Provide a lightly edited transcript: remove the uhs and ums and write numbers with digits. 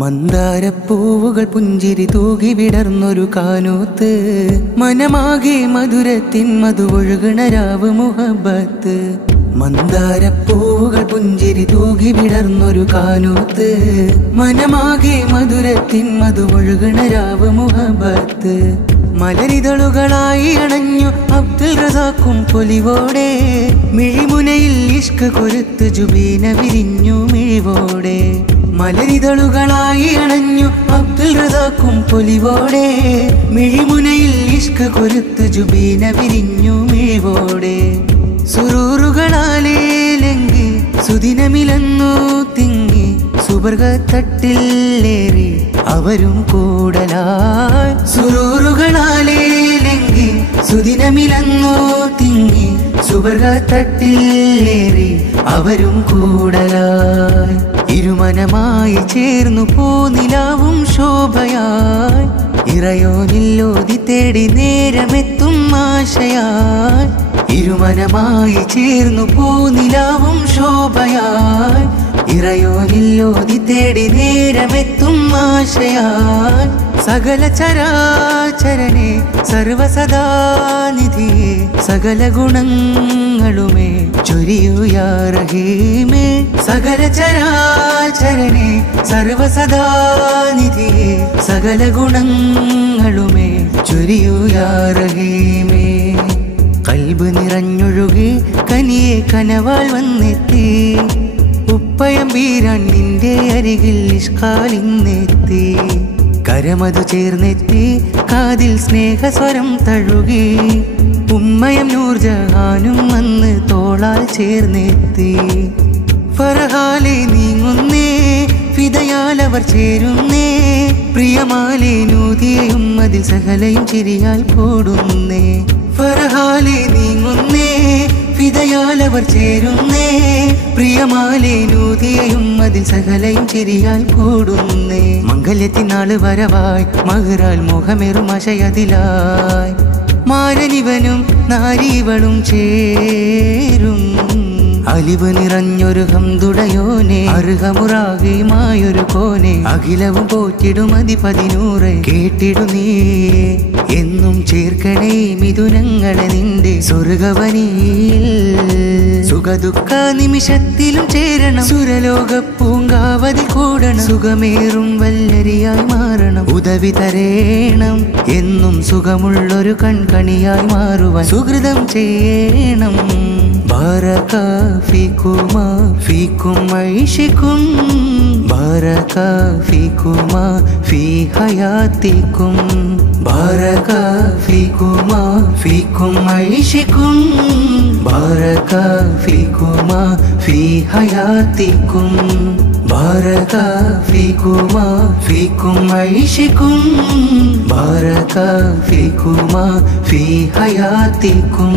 മന്ദാരപ്പൂവുകൾ പുഞ്ചിരി തൂകി വിടർന്നൊരു കാനൂത്ത് മനമാകെ മധുരത്തിൻ മധുവൊഴുകണ രാവ് മുഹബത്ത് മന്ദാരപ്പൂവുകൾ പുഞ്ചിരി തൂകി വിടർന്നൊരു കാനൂത്ത് മനമാകെ മധുരത്തിൻ മധുവൊഴുകണ രാവ് മുഹബത്ത് മലരിതളുകളായി അണഞ്ഞു അബ്ദുൽ റസാഖും പൊലിവോടെ മിഴിമുനയിൽ ഇഷ്ക് കൊരുത്ത് ജുബീന വിരിഞ്ഞു മിഴിവോടെ മലരിതളുകളായി അണഞ്ഞു അബ്ദുൽ റസാഖും പൊലിവോടെ മിഴിമുനയിൽ ഇഷ്ക് കൊരുത്ത് ജുബീന വിരിഞ്ഞു മിഴിവോടെ സുറൂറുകളാലേ ലംഘി സുദിനമിലന്നു തിങ്ങി സുബർഗത്തട്ടിലേറി അവരും കൂടലായി സുറൂറുകളാലേ ലംഘി സുദിനമിലന്നു തിങ്ങി സുബർഗത്തട്ടിലേറി അവരും കൂടലായി ഇരുമനമായി ചേർന്നു പോനിലാവും ശോഭയായി ഇറയോനില്ലോതി തേടി നേരമെത്തും ആശയായി ഇരുമനമായി ചേർന്നു പോനിലാവും ശോഭയായി ഇറയോനില്ലോതി തേടി നേരമെത്തും ആശയായി സകല ചരാചരനെ സർവസദാനിധിയെ സകല ഗുണങ്ങളുമേ ചൊരിയൂ യാ റഹീമേ സകല ചരാചരനെ സർവസദാനിധിയെ സകല ഗുണങ്ങളുമേ ചൊരിയൂ യാ റഹീമേ കൽബ് നിറഞ്ഞൊഴുകി കനിയെ കനവാൾ വന്നെത്തി ഉപ്പയം വീരാൻ നിന്റെ അരികിൽ ഇഷ്കാലിന്നെത്തി കരമതു ചേർന്നെത്തി കാതിൽ സ്നേഹസ്വരം തഴുകി ഉമ്മയം നൂർജഹാനും വന്ന് തോളാൽ ചേർന്നെത്തി ഫറഹാലെ നീങ്ങുന്നേ ഫിദയാലവർ ചേരുന്നേ പ്രിയമാലെ നൂതിയയും അതിൽ സകലയും ചിരിയാൽ കൂടുന്നേ ഫറഹാലെ നീങ്ങുന്നേ ഫിദയാലവർ ചേരുന്നേ പ്രിയമാലെ നൂതിയയും അതിൽ സകലയും ചിരിയാൽ കൂടുന്നേ മംഗല്യത്തിനാള് വരവായി മഹറാൽ മുഖമേറും അശയതിലായി മാരനിവനും നാരീവളും ചേരും അലിവ് നിറഞ്ഞൊരു ഹംദുടയോനെ അർഹമുറാകിയുമായൊരു കോനെ അഖിലവും പോറ്റിടും അധിപതിനൂറെ കേട്ടിടു നീ എന്നും ചേർക്കണേ മിഥുനങ്ങളെ നിന്റെ സ്വർഗവനിയിൽ സുഖദുഃഖ നിമിഷത്തിലും ചേരണം സുരലോക പൂങ്കാവതി കൂടണം സുഖമേറും വല്ലരിയായി മാറണം ഉദവി തരേണം എന്നും സുഖമുള്ളൊരു കൺകണിയായി മാറുവാൻ സുഹൃതം ചെയ്യണം ബാരക ഫീകുമാ ഫീകും ഐഷികും ബാരക ഫീകുമാ ഫീ ഹയാതികും ബാരക ഫീകുമാ ഫീകും ഐഷികും ബാരക ഫീകുമാ ഫീ ഹയാതികും ബാരക ഫീകുമാ ഫീകും ഐഷികും ബാരക ഫീകുമാ ഫീ ഹയാതികും